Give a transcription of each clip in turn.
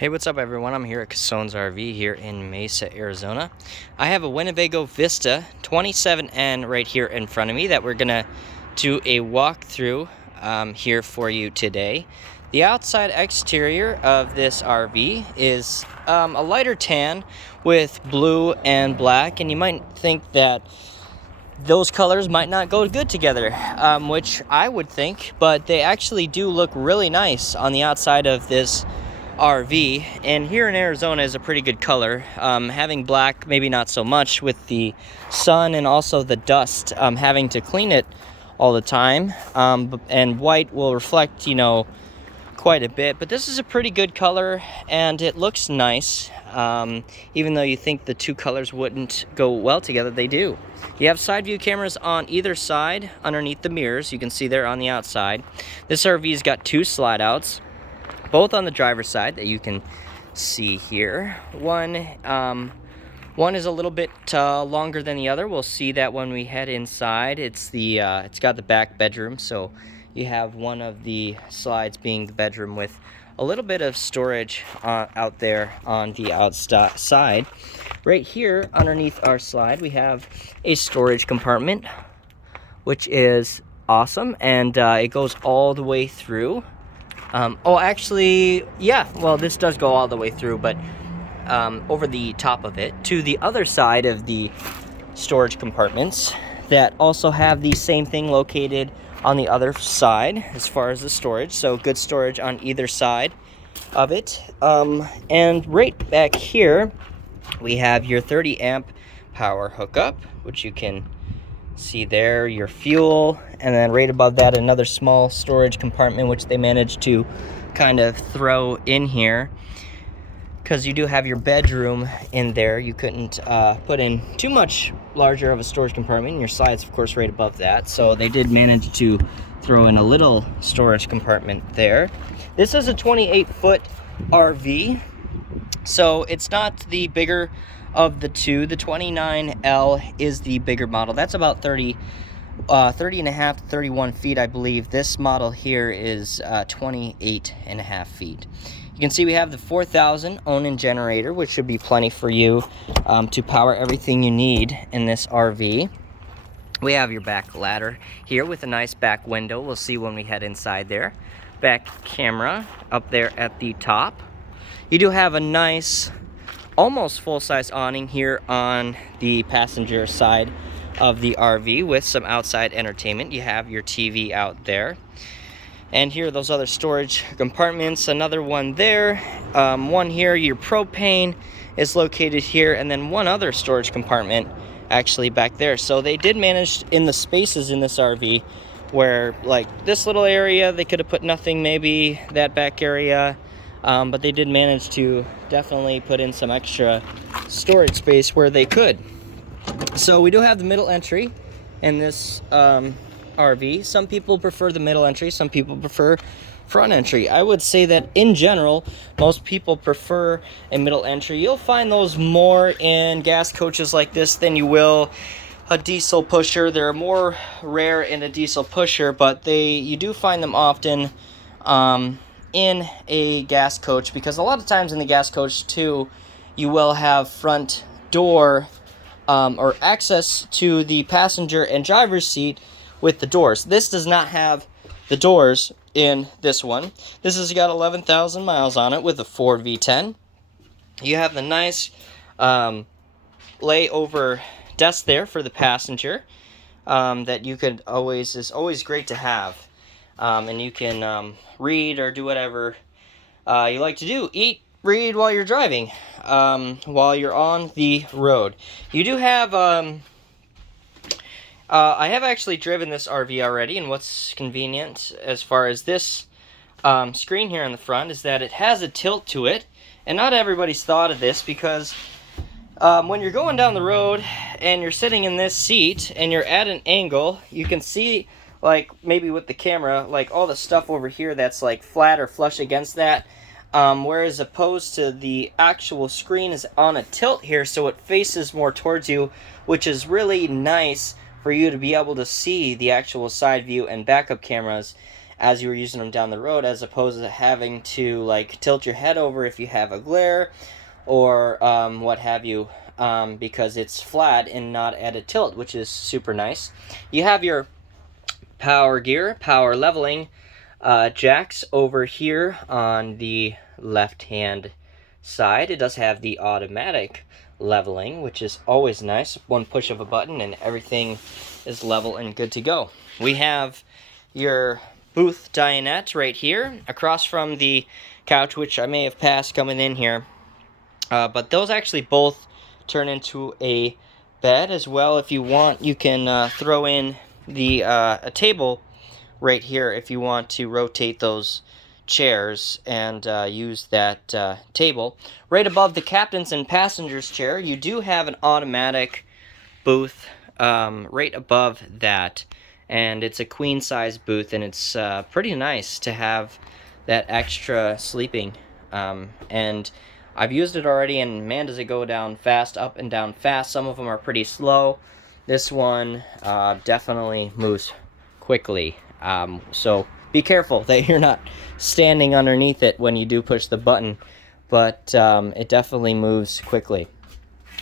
Hey, what's up everyone? I'm here at Casone's RV here in Mesa, Arizona. I have a Winnbego Vista 27N right here in front of me that we're gonna do a walkthrough here for you today. The outside exterior of this RV is a lighter tan with blue and black, and you might think that those colors might not go good together, which I would think, but they actually do look really nice on the outside of this RV, and here in Arizona is a pretty good color. Having black, maybe not so much with the sun and also the dust, having to clean it all the time, and white will reflect, quite a bit, but this is a pretty good color and it looks nice. Even though you think the two colors wouldn't go well together, they do. You have side view cameras on either side underneath the mirrors. You can see there on the outside. This RV's got two slide outs, both on the driver's side that you can see here. One is a little bit longer than the other. We'll see that when we head inside. It's got the back bedroom, so you have one of the slides being the bedroom with a little bit of storage out there on the outside. Right here underneath our slide, we have a storage compartment, which is awesome, and it goes all the way through. This does go all the way through, but over the top of it to the other side of the storage compartments that also have the same thing located on the other side as far as the storage. So good storage on either side of it. And right back here, we have your 30 amp power hookup, which you can see there, your fuel, and then right above that another small storage compartment which they managed to kind of throw in here because you do have your bedroom in there. You couldn't put in too much larger of a storage compartment, and your slides of course right above that, so they did manage to throw in a little storage compartment there. This is a 28-foot RV, so it's not the bigger of the two. The 29L is the bigger model. That's about 30 and a half to 31 feet, I believe. This model here is 28 and a half feet. You can see we have the 4,000 own-in generator, which should be plenty for you to power everything you need in this RV. We have your back ladder here with a nice back window. We'll see when we head inside there. Back camera up there at the top. You do have a nice, almost full-size awning here on the passenger side of the RV with some outside entertainment. You have your TV out there. And here are those other storage compartments. Another one there. One here, your propane is located here, and then one other storage compartment actually back there. So they did manage in the spaces in this RV where, like this little area, they could have put nothing, maybe that back area, but they did manage to definitely put in some extra storage space where they could. So we do have the middle entry in this RV. Some people prefer the middle entry, some people prefer front entry. I would say that in general, most people prefer a middle entry. You'll find those more in gas coaches like this than you will a diesel pusher. They're more rare in a diesel pusher, but you do find them often in a gas coach, because a lot of times in the gas coach too, you will have front door or access to the passenger and driver's seat with the doors. This does not have the doors in this one. This has got 11,000 miles on it with a Ford V10. You have the nice layover desk there for the passenger that you could is always great to have. And you can read or do whatever you like to do. Eat, read while you're driving, while you're on the road. You do have I have actually driven this RV already, and what's convenient as far as this screen here in the front is that it has a tilt to it, and not everybody's thought of this, because when you're going down the road and you're sitting in this seat and you're at an angle, you can see, like maybe with the camera, like all the stuff over here that's like flat or flush against that, whereas opposed to the actual screen is on a tilt here, so it faces more towards you, which is really nice for you to be able to see the actual side view and backup cameras as you were using them down the road, as opposed to having to like tilt your head over if you have a glare or what have you, because it's flat and not at a tilt, which is super nice. You have your power gear, power leveling jacks over here on the left hand side. It does have the automatic leveling, which is always nice. One push of a button and everything is level and good to go. We have your booth dinette right here across from the couch, which I may have passed coming in here, but those actually both turn into a bed as well. If you want, you can throw in the a table right here if you want to rotate those chairs and use that table. Right above the captain's and passenger's chair, you do have an automatic booth right above that, and it's a queen size booth, and it's pretty nice to have that extra sleeping, and I've used it already, and man, does it go down fast, up and down fast. Some of them are pretty slow. This one definitely moves quickly, so be careful that you're not standing underneath it when you do push the button, but it definitely moves quickly.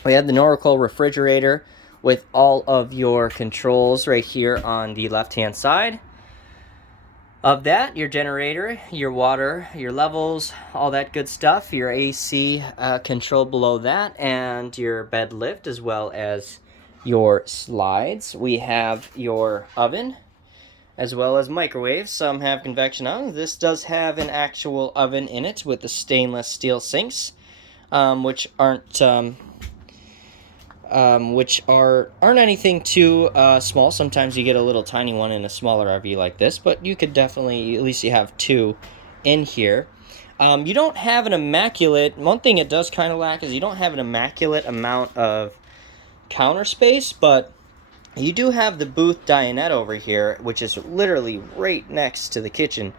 We have the Norco Refrigerator with all of your controls right here on the left hand side of that. Your generator, your water, your levels, all that good stuff, your AC control below that, and your bed lift as well as your slides. We have your oven as well as microwaves. Some have convection ovens. This does have an actual oven in it with the stainless steel sinks, which aren't anything too small. Sometimes you get a little tiny one in a smaller RV like this, but you could definitely, at least you have two in here. You don't have an immaculate, one thing it does kind of lack is you don't have an immaculate amount of counter space, but you do have the booth dinette over here, which is literally right next to the kitchen.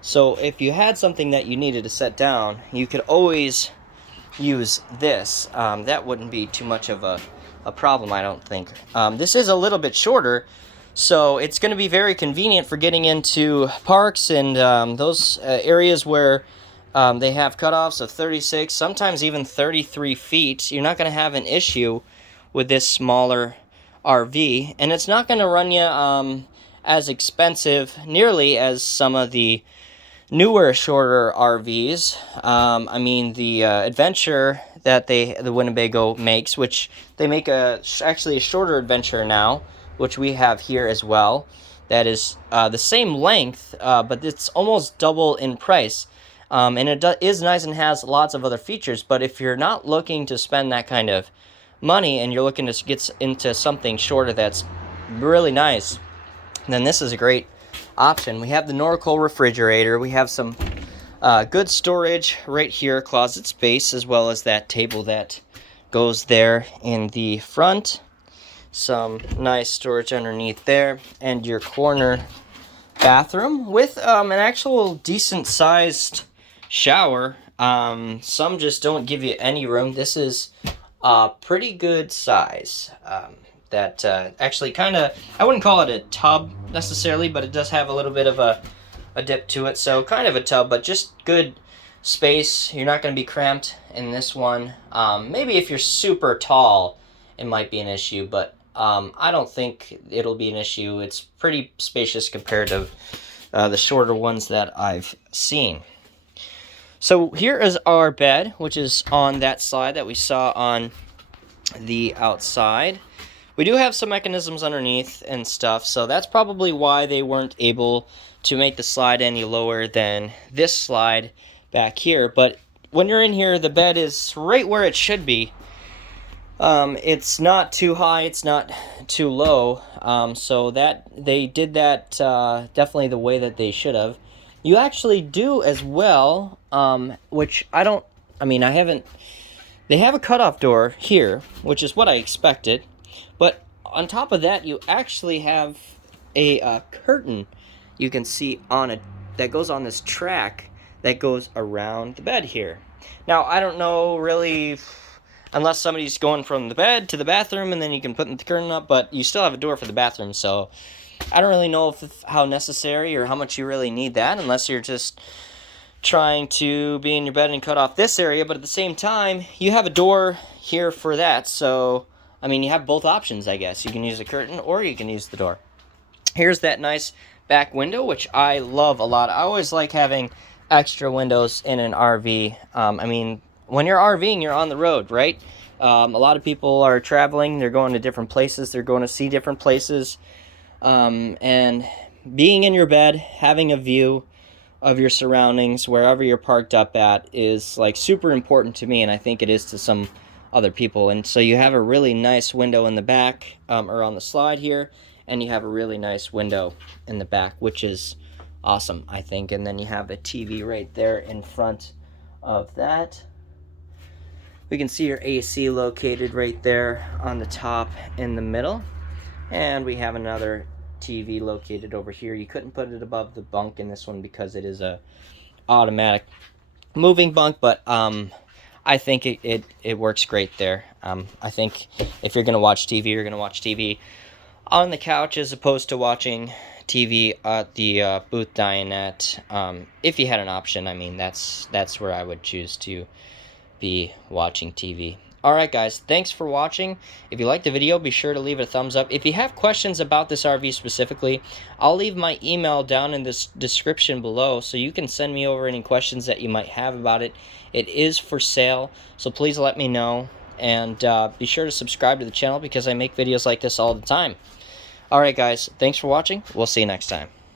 So if you had something that you needed to set down, you could always use this. That wouldn't be too much of a problem, I don't think. This is a little bit shorter, so it's going to be very convenient for getting into parks and those areas where they have cutoffs of 36, sometimes even 33 feet. You're not going to have an issue with this smaller RV, and it's not going to run you as expensive nearly as some of the newer, shorter RVs. I mean, the Adventure that the Winnbego makes, which they make actually a shorter Adventure now, which we have here as well. That is the same length, but it's almost double in price. And it is nice and has lots of other features, but if you're not looking to spend that kind of money and you're looking to get into something shorter that's really nice, then this is a great option. We have the Norco Refrigerator. We have some good storage right here, closet space, as well as that table that goes there in the front. Some nice storage underneath there, and your corner bathroom with an actual decent sized shower. Some just don't give you any room. This is pretty good size. That actually kind of, I wouldn't call it a tub necessarily, but it does have a little bit of a dip to it, so kind of a tub, but just good space. You're not going to be cramped in this one. Maybe if you're super tall, it might be an issue, but I don't think it'll be an issue. It's pretty spacious compared to the shorter ones that I've seen. So here is our bed, which is on that slide that we saw on the outside. We do have some mechanisms underneath and stuff, so that's probably why they weren't able to make the slide any lower than this slide back here. But when you're in here, the bed is right where it should be. It's not too high, it's not too low, so that they did that definitely the way that they should have. You actually do as well, which they have a cutoff door here, which is what I expected. But on top of that, you actually have a curtain you can see on it that goes on this track that goes around the bed here. Now, I don't know really, unless somebody's going from the bed to the bathroom and then you can put the curtain up, but you still have a door for the bathroom, so I don't really know how necessary or how much you really need that, unless you're just trying to be in your bed and cut off this area. But at the same time, you have a door here for that. So, I mean, you have both options, I guess. You can use a curtain or you can use the door. Here's that nice back window, which I love a lot. I always like having extra windows in an RV. I mean, when you're RVing, you're on the road, right? A lot of people are traveling. They're going to different places. They're going to see different places. And being in your bed, having a view of your surroundings wherever you're parked up at is like super important to me, and I think it is to some other people. And so you have a really nice window in the back, or on the slide here, and you have a really nice window in the back, which is awesome, I think. And then you have the TV right there in front of that. We can see your AC located right there on the top in the middle, and we have another TV located over here. You couldn't put it above the bunk in this one because it is a automatic moving bunk, but I think it works great there. I think if you're gonna watch TV, you're gonna watch TV on the couch as opposed to watching TV at the booth dinette. If you had an option, I mean, that's where I would choose to be watching TV. Alright guys, thanks for watching. If you liked the video, be sure to leave it a thumbs up. If you have questions about this RV specifically, I'll leave my email down in this description below, so you can send me over any questions that you might have about it. It is for sale, so please let me know. And be sure to subscribe to the channel because I make videos like this all the time. Alright guys, thanks for watching. We'll see you next time.